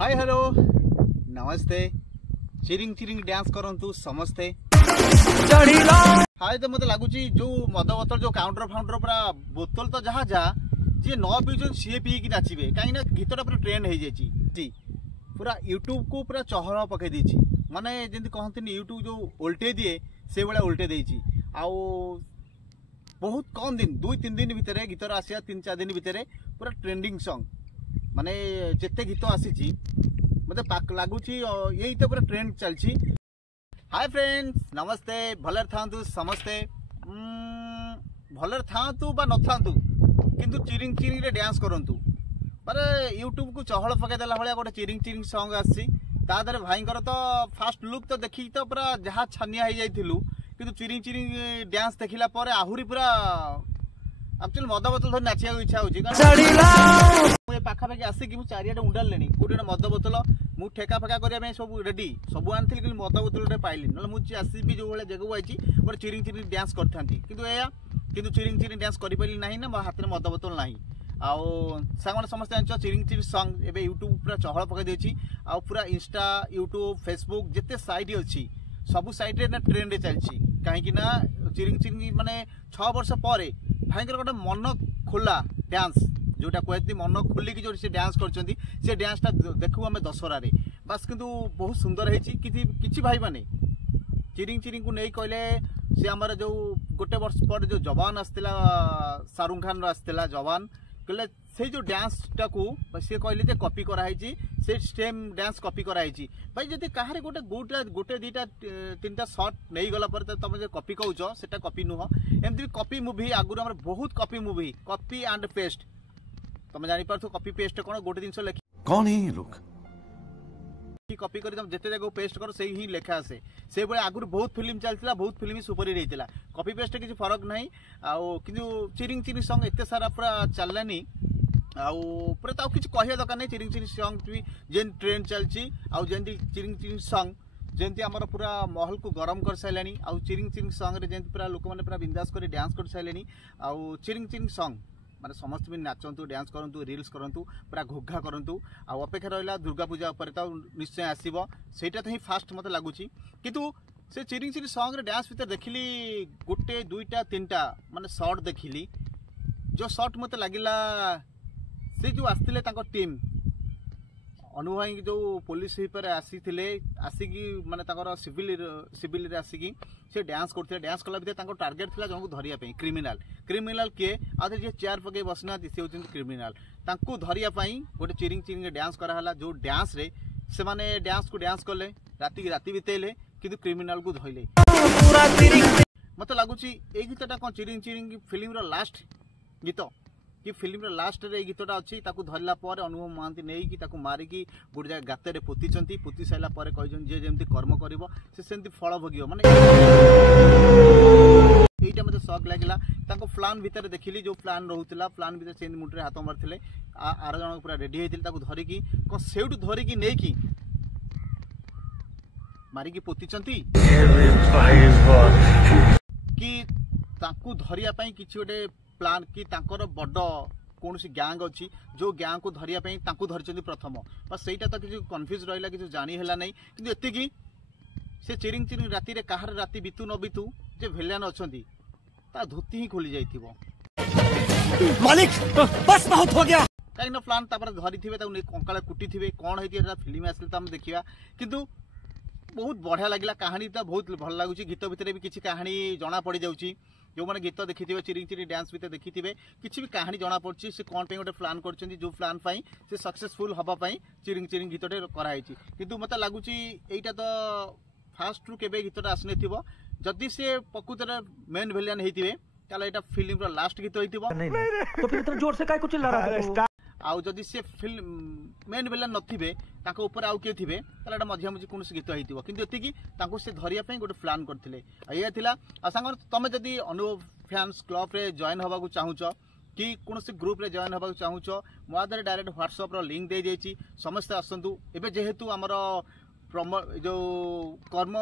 Hi hello नमस्ते Chiring Chiring dance करंतु समस्ते हाय तो मत लगुच जो मद बोतल जो काउंटर फाउंटर पूरा बोतल तो जहाँ जहाँ जी न पीछे सी पी नाचे कहीं गीतटा पूरा ट्रेंड हो जाए पूरा यूट्यूब को पूरा चहल पकई देछि माने जमी कहते यूट्यूब जो उल्टे दिए से भाया उल्टे देछि आउ बहुत कम दिन 2-3 दिन भितर गीतर आसिया 3-4 दिन भितर पूरा ट्रेंडिंग सॉन्ग माने जिते गीत आसी मत लगुच यही तो पूरा ट्रेंड चलती। हाय फ्रेंड्स नमस्ते भलर थांतु समस्ते भलर थांतु बा न थांतु किंतु चिरिंग चिरिंग रे डांस करंतु माने यूट्यूब को चहल पकई देला भलिया गोटे चिरिंग चिरिंग सॉन्ग आसी ता दरे भाईंकर तो फास्ट लुक तो देखी तो पूरा जहाँ छानिया हो जाइथिलु किंतु चिरिंग चिरिंग डांस देखिला परे आहुरी पूरा एक्चुअली मद बोतल धर नाचिया इच्छा होची पाखापाखि आसिक चारिआडे उंडाले कोटे मद बोतल मु ठेका फेका करने सब रेडी सब आनी कि मद बोतल पाइली ना मुझे आसबि जो भाई जगह आई गोटे चिरिंग चिरिंग डांस करते चिरिंग चिरिंग डांस करें ना मो हाथ में मद बोतल ना आउ सांग समस्त जान चिरिंग चिरिंग सॉन्ग एबे यूट्यूब पूरा चहल पकई देछि आउ पूरा इंस्टा यूट्यूब फेसबुक जिते साइट अच्छी सबू साइट ना ट्रेंड चलती कहीं चिरिंग चिरिंग माने 6 वर्ष पर भाईकर गोटे मन खोला डांस जोटा कहते मन खोलिकी जो डांस कर डांसटा देखू आम दशहरा बास किंतु बहुत सुंदर है भाई माने चिरिंग चिरिंग को नहीं कहले सी आम जो गोटे वर्ष पर जो जवान आसला शाहरुख खान आसला जवान कहले से जो डांसटा को सी कहले कॉपी कराई से सेम डांस कॉपी कराई भाई जब कहार गोटे 2-3टा शॉट नहीं गला पर तुम जो कॉपी कहूच से कॉपी नुह एमती कॉपी मूवी आगुरी आम बहुत copy movie copy and paste तुम जापर कॉपी पेस्ट कौन गोटे जिन लिखी कौन है ये लोग कॉपी कर जिते जगह पेस्ट कर से ही लेखा आसे से भाई आगुरी बहुत फिल्म चलता बहुत फिल्म सुपरहिट होता कॉपी पेस्ट किसी फरक ना आउ कि चिरिंग चिरिंग सॉन्ग एत सारा पूरा चललानी आउ पूरा तो किसी कहवा दरकार नहीं चिरिंग चिरिंग सॉन्ग भी जेन ट्रेंड चलती आउ जमी चिरिंग चिरिंग सॉन्ग जमी आम पूरा महल को गरम कर सारे आउ चिरिंग चिरिंग सॉन्ग रे पूरा लोक मैंने पूरा बिंदास कर डांस कर सारे आउ चिरिंग चिरिंग सॉन्ग माने समस्त भी नाचंतु डांस करंतु रील्स करंतु पूरा घोघा करंतु आ अपेक्षा रहा दुर्गा पूजा पर तो निश्चय आसीबो सेटा तो ही फास्ट मत लगुच किंतु से चिरिंग चिरिंग सॉन्ग रे डांस भीतर देखिली गोटे 2-3टा माने शॉट देखिली जो शॉट मत लगिला से जो आसतिले तांको टीम अनुभाई जो पुलिस पर आसिकी माने तांकर सिविल रे आसिकी से डांस करते डांस कला भीतर टार्गेट थिला जनको धरिया पे क्रिमिनाल किए आधे जे चेयर पके बसना से होचन क्रिमिनाल तांको धरिया पई गोटे चिरिंग चिरिंग डांस करा हला जो डांस रे से माने डांस को डांस करले राती बितेले किंतु क्रिमिनाल को धइले मत लागुची ए गीतटा कोन चिरिंग चिरिंग फिल्म रो लास्ट गीत कि फिल्म लास्ट रे गीतटा अच्छी धरला अनुभव महांती नहीं कि मारिकी गोटे जगह गाते पोती सारा पर जी जमी कर्म कर फल भोग माने यहीटा मत शक लगे प्लान भितर देखिली जो प्लान रोला प्लान भितर से मुंडे हाथ मारते आर जन पूरा रेडी होते धरिकी कौन से धरिकी नहीं कि मारिकी पोती कि धरिया किसी गोटे प्लान कि बड़ कौन गैंग अच्छी जो गैंग को धरिया धरी प्रथम बस सहीटा तो किसी कन्फ्यूज रहा कि जानी है नहीं कि एतिकी से चिरिंग चिरिंग राति रे कहार राति बीतू न बीतू जे भेलियन अछंती ता धोती ही खोली जाइथिबो मालिक बस बहुत हो गया कहीं ना प्लान तापर धरी थिबे ता कंकाले कुटी थिबे कौन होइतिया फिल्म आसले त हम देखिया किंतु बहुत बढ़िया लगिला कहानी तो बहुत भल लगुच गीत भितर भी किसी कहानी जना पड़ जाऊँगी जो मैंने गीत देखी थे चिरिंग चिरिंग डांस भितर देखी थे किसी भी कहानी जना पड़ी से कौन गोटे प्लान कर जो प्लान पाई से सक्सेसफुल हवाई चिरिंग चिरिंग गीतटे कराई किंतु मत लगुच यहीटा तो फास्ट रु केबे गीतटा आसनी जदि से प्रकृत मेन विलेन होते यहाँ फिल्म लास्ट गीत तो जोर से कुछ आउ जदि से फिल्म मेन विलेन नथिबे ताको ऊपर आउ के थिबे ताला एटा मध्य मझी कोनोसी गीत हेतिबो किंतु एतिकी ताको से धरिया पई गोटे प्लान करथिले एया थिला आ संग तमे जदि अनुभव फैंस क्लब रे जॉइन होबा को चाहूचो कि कोनोसी ग्रुप रे जॉइन होबा को चाहूचो मोआदरे डायरेक्ट व्हाट्सएप रो लिंक दे देछि समस्त आसंतु एबे जेहेतु हमर जो कर्म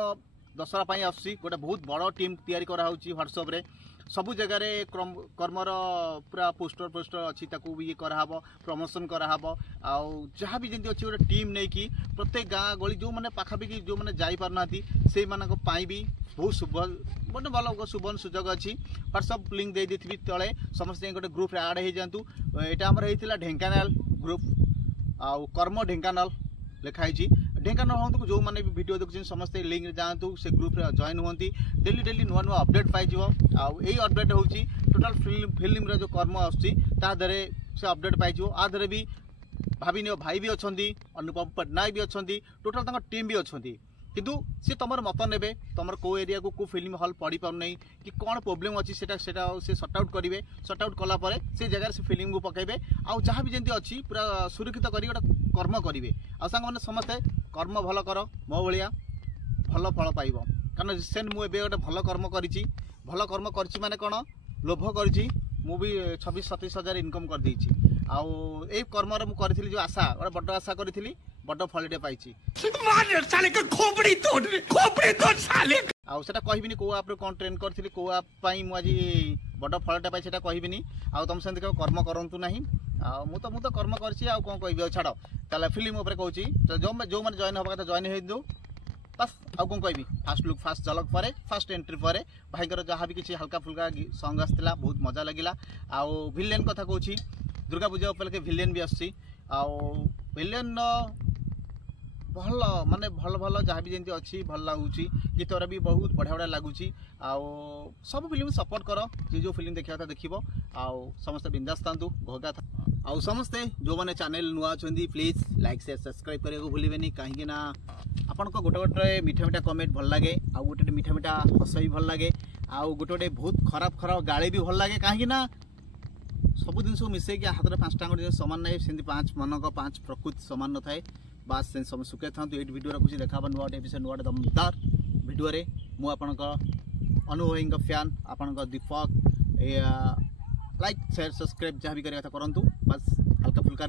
दशहरा पई आसी गोटे बहुत बड़ टीम तैयारी करा होछि व्हाट्सएप रे सबु जगार कर्मर पूरा पोस्टर अच्छी भी ये कराब प्रमोशन कराब आउ जहाँ भी जमी अच्छी गोटे टीम नहीं कि प्रत्येक गाँ गली जो मैंने पाखापाखि जो मैंने जापारना से भी बहुत शुभ गोटे भल सुबर्ण सुजोग अच्छी व्हाट्सअप लिंक दे दी तले समस्त गोटे ग्रुप आड हो जातु यहाँ आमर होता ढेंकानाल ग्रुप आउ कर्म ढेंकानाल लिखाई ढेंकानाल हूँ जो मैंने भी वीडियो देखुं समस्ते लिंक जातु से ग्रुप जॉइन हुई डेली नुआ नुआ अपडेट पाई यही अपडेट हूँ टोटाल फिल्म जो कर्म आसरे से अपडेट पाई आधे भी भाविनियो भाई भी अच्छा अनुपम पट्टनायक भी अच्छा टोटाल टीम भी अच्छा किंतु सी तुम मत ने तुम को एरिया को फिल्म हल पड़ पारना कि कौन प्रोब्लेम अच्छी से सर्ट आउट करेंगे सर्ट आउट कलापर से जगह से फिल्म को पकेबे आउ जहाँ भी जमी अच्छी पूरा सुरक्षित कर गोटे कर्म करेंगे आ सांग मैंने समस्ते कर्म भल कर मो भाया भल फल पाइब कारण रिसेंट मुझे गोटे भल कर्म करी भल कर्म कर माने कौन लोभ करी भी 26-27 हजार इनकम कर देछि आउ ए कर्म रे मु करथिली जो आशा गोटे बड़ आशा करथिली बड़ फलटे पाइछि मार साले के खोपड़ी तोड़ साले आउ सेटा कहबिनी को आप रे कोन ट्रेन करथिली को आप पई मु आज बड़ फलटे पाइ सेटा कहबिनी आउ तुम सेंति कर्म करंतु नाही आ मु तो कर्म करछि आउ कोन कहबी छाड़ ताले फिल्म ऊपर कहूछि जो माने जॉइन होबा कथा जॉइन हे दो बस आउ कौन कहबी फास्ट लुक फास्ट झलक पर फास्ट एंट्री पर भाईकर जहाँ भी किसी हल्का फुल्का सॉन्ग आसला बहुत मजा लगिला आउ विलेन कथा कहूँ दुर्गा पूजा उपलक्षे विलेन भी आसी विलेन भल माने भल भल जहाँ भी जमी अच्छी भल लगुच गीत भी बहुत बढ़िया बढ़िया लगुच सब फिल्म सपोर्ट कर जो फिल्म देखा था देखो आउ समस्ते बिंदास था घोगा था आउ समस्ते जो मैंने चैनल नुआ अच्छा प्लीज लाइक शेयर सब्सक्राइब करने को भूलें कहीं आपण को गोटे गोटे मीठा मीठा कमेंट भल लगे आउ गोटे मीठा मीठा हस भी भल लगे आउ गोटे गोटे बहुत खराब खराब गाड़ी भी भल लगे कहीं सब जिन मिसेक हाथ में 5टा गोटे सामान ना से 5 मन को 5 प्रकृति सामान न थाए बास से सब सुखे था ये वीडियो रखुच्छी देखा नुआ एपिसोड नुआ दमदार वीडियो मु आपण अनुभवी फैन आपण दीपक लाइक शेयर सब्सक्राइब जहाँ भी करवा करूँ बस हल्का फुल्का